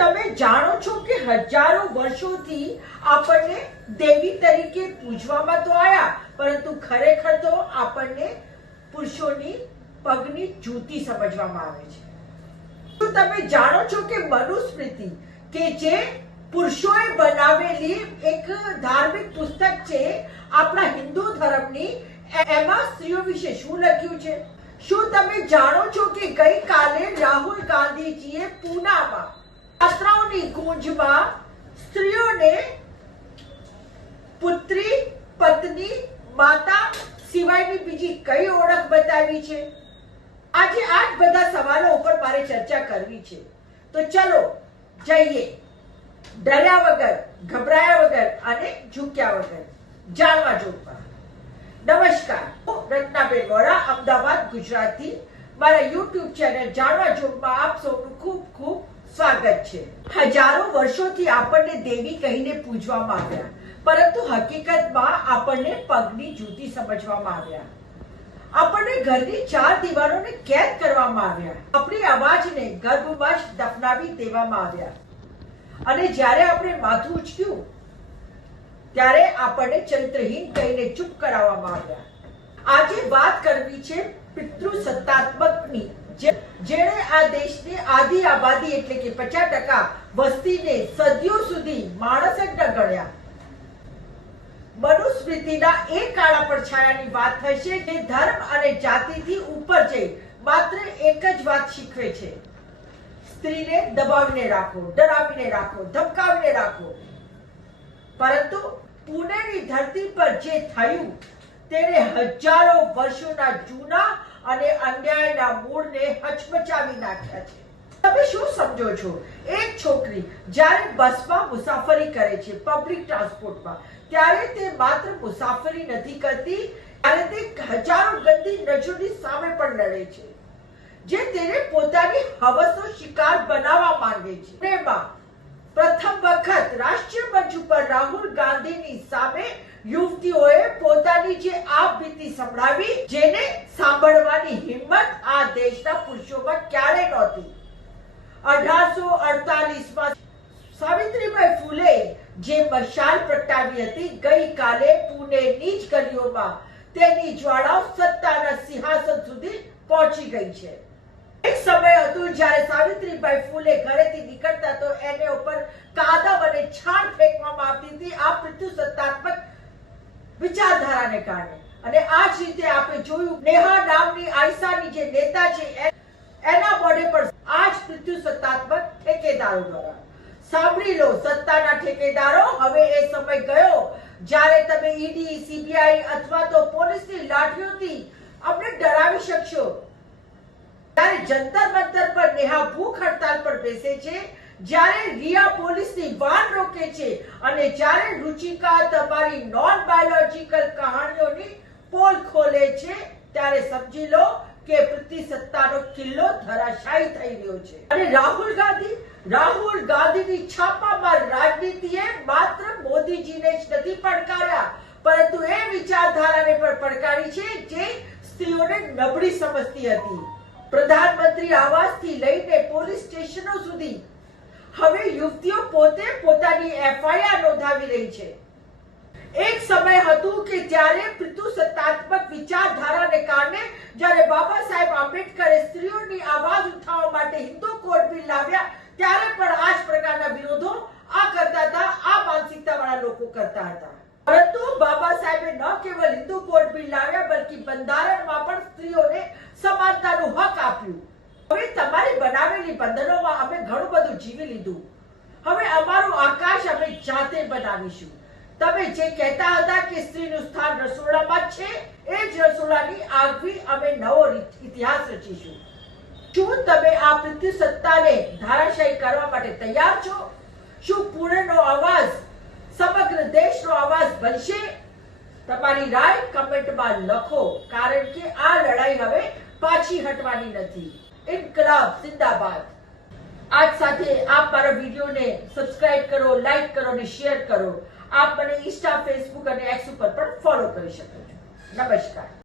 તમે જાણો છો કે હજારો વર્ષોથી આપણને દેવી તરીકે પૂજવામાં તો આયા, પરંતુ ખરેખર તો આપણને પુરુષોની પગની જૂતી સમજવામાં આવે છે. શું તમે જાણો છો કે મનુસ્મૃતિ કે જે પુરુષોએ બનાવેલી એક ધાર્મિક પુસ્તક છે આપણા હિન્દુ ધર્મની, એમાં સ્ત્રીઓ વિશે શું લખ્યું છે? શું તમે જાણો છો કે ગઈકાલે રાહુલ ગાંધીજીએ પૂનામાં યાત્રાઓની ગુંજમાં સ્ત્રીઓને પુત્રી, પત્ની, માતા સિવાયની બીજી કઈ ઓળખ બતાવી છે? આજે આ જ બધા સવાલો ઉપર મારે ચર્ચા કરવી છે. તો ચલો જઈએ, ડર્યા વગર, ગભરાયા વગર અને ઝૂક્યા વગર, જાણવા જોગમાં. નમસ્કાર, હું રત્નાબેન વોરા, અમદાવાદ, ગુજરાતથી. મારા યુટ્યુબ ચેનલ જાણવા જોગમાં આપ સૌનું ખૂબ ખૂબ સ્વાગત છે. હજારો વર્ષોથી આપણને દેવી કહીને પૂજવામાં આવ્યા, પરંતુ હકીકતમાં આપણને પગની જૂતી સમજવામાં આવ્યા. આપણને ઘરની ચાર દિવાલોને કેદ કરવામાં આવ્યા, આપણી અવાજને ગર્ભમાં જ દફનાવી દેવામાં આવ્યા, અને જ્યારે આપણે માથું ઉચક્યું ત્યારે આપણને ચરિત્રહીન કહીને ચૂપ કરાવવામાં આવ્યા. આજે વાત કરવી છે પિતૃસત્તાત્મકની, જેણે આ દેશની આધી આબાદી એટલે કે 50% વસ્તીને સદીઓ સુધી માણસ જ ન ગણ્યા. મનુસ્મૃતિના એ કાળા પડછાયાની વાત થશે જે ધર્મ અને જાતિથી ઉપર જઈ માત્ર એક જ વાત શીખવે છે: સ્ત્રીને દબાવીને રાખો, ડરાવીને રાખો, ધમકાવીને રાખો. પરંતુ પુણેની ધરતી પર જે થયું તેને હજારો વર્ષોના જૂના અને અન્યાયના મૂળને હચમચાવી નાખ્યા છે. તમે શું સમજો છો? એક છોકરી જ્યારે બસમાં મુસાફરી કરે છે, પબ્લિક ટ્રાન્સપોર્ટમાં, ત્યારે તે માત્ર મુસાફરી નથી કરતી, ત્યારે તે હજારો ગંદી નજરોની સામે પણ લડે છે, જે તેને પોતાની હવસનો શિકાર બનાવવા માંગે છે. એમાં પ્રથમ વખત રાષ્ટ્રીય મંચ ઉપર રાહુલ ગાંધીની સામે યુવતીઓએ પોતાની જે આપબીતી સંભળાવી, જેને સાંભળવાની હિંમત આ દેશના પુરુષોમાં ક્યારે નહોતી. 1848માં સાવિત્રીબાઈ ફૂલે જે મશાલ પ્રગટાવી હતી, ગઈકાલે પુણેની જ ગલીઓમાં તેની જ્વાળાઓ સત્તાના સિંહાસન સુધી પહોંચી ગઈ છે. એક સમય હતો જ્યારે સાવિત્રીબાઈ ફૂલે ઘરેથી નીકળતા તો એને ઉપર કાદવ અને છાણ ફેંકવામાં આવતી હતી, આ પિતૃસત્તાત્મક વિચારધારાને કારણે. અને આ જ રીતે આપણે જોયું, નેહા નામની આયસાની જે નેતા છે એના બોર્ડે પર આ જ પિતૃસત્તાત્મક ઠેકેદારો દ્વારા. સાંભળી લો સત્તાના ઠેકેદારો, હવે એ સમય ગયો જ્યારે તમે ઈડી, સીબીઆઈ અથવા તો પોલીસની લાઠીઓથી અમને ડરાવી શકશો. જ્યારે જંતર મંતર પર નેહા ભૂખ હડતાલ પર બેસે છે, જ્યારે રિયા પોલીસની વાન રોકે છે, અને જ્યારે રુચિકા તમારી નોન બાયોલોજીકલ કહાણીઓની પોલ ખોલે છે, ત્યારે સમજી લો કે પિતૃસત્તાનો કિલ્લો ધરાશાયી થઈ રહ્યો છે. અને રાહુલ ગાંધીની છાપામાર રાજનીતિએ માત્ર મોદીજીને જ નથી પડકાર્યા, પરંતુ એ વિચારધારાને પણ પડકારી છે જે સ્ત્રીઓને નબળી સમજતી હતી. પ્રધાનમંત્રી આવાસથી લઈને પોલીસ સ્ટેશનો સુધી હવે યુવતીઓ પોતે પોતાની એફઆઈઆર નોંધાવી રહી છે. એક સમય હતું કે જ્યારે પિતૃસત્તાત્મક વિચારધારાને કારણે જ્યારે બાબા સાહેબ આંબેડકરે સ્ત્રીઓની આવાજ ઉઠાવવા માટે હિન્દુ કોડ બિલ લાવ્યા, ત્યારે પણ આ જ પ્રકારના વિરોધો કરતા હતા, આ માનસિકતાવાળા લોકો કરતા હતા. પરંતુ બાબા સાહેબે ન કેવલ હિન્દુ કોડ બિલ લાવ્યા, બલ્કિ બંધારણમાં પણ સ્ત્રીઓને સમાનતાનું હક આપ્યું. હવે તમારી બનાવેલી બંધનોમાં અમે ઘણું બધું જીવી લીધું. હવે અમારું આકાશ અમે જાતે બનાવીશું. તમે જે કહેતા હતા કે સ્ત્રીનું સ્થાન રસોડામાં જ છે, એ જ રસોડાની આગવી અમે નવો ઇતિહાસ રચીશું. શું તમે આ પિતૃસત્તાને ધારાશાયી કરવા માટે તૈયાર છો? શું પુણેનો અવાજ સમગ્ર દેશનો અવાજ બનશે? તમારી રાય કમેન્ટમાં લખો, કારણ કે આ લડાઈ હવે પાછી હટવાની નથી. ઇન્કલાબ જિંદાબાદ. આજ સાથે આપ મારા વિડીયોને સબસ્ક્રાઇબ કરો, લાઈક કરો અને શેર કરો. આપ મને ઇન્સ્ટા, ફેસબુક અને એક્સ ઉપર પણ ફોલો કરી શકો છો. નમસ્કાર.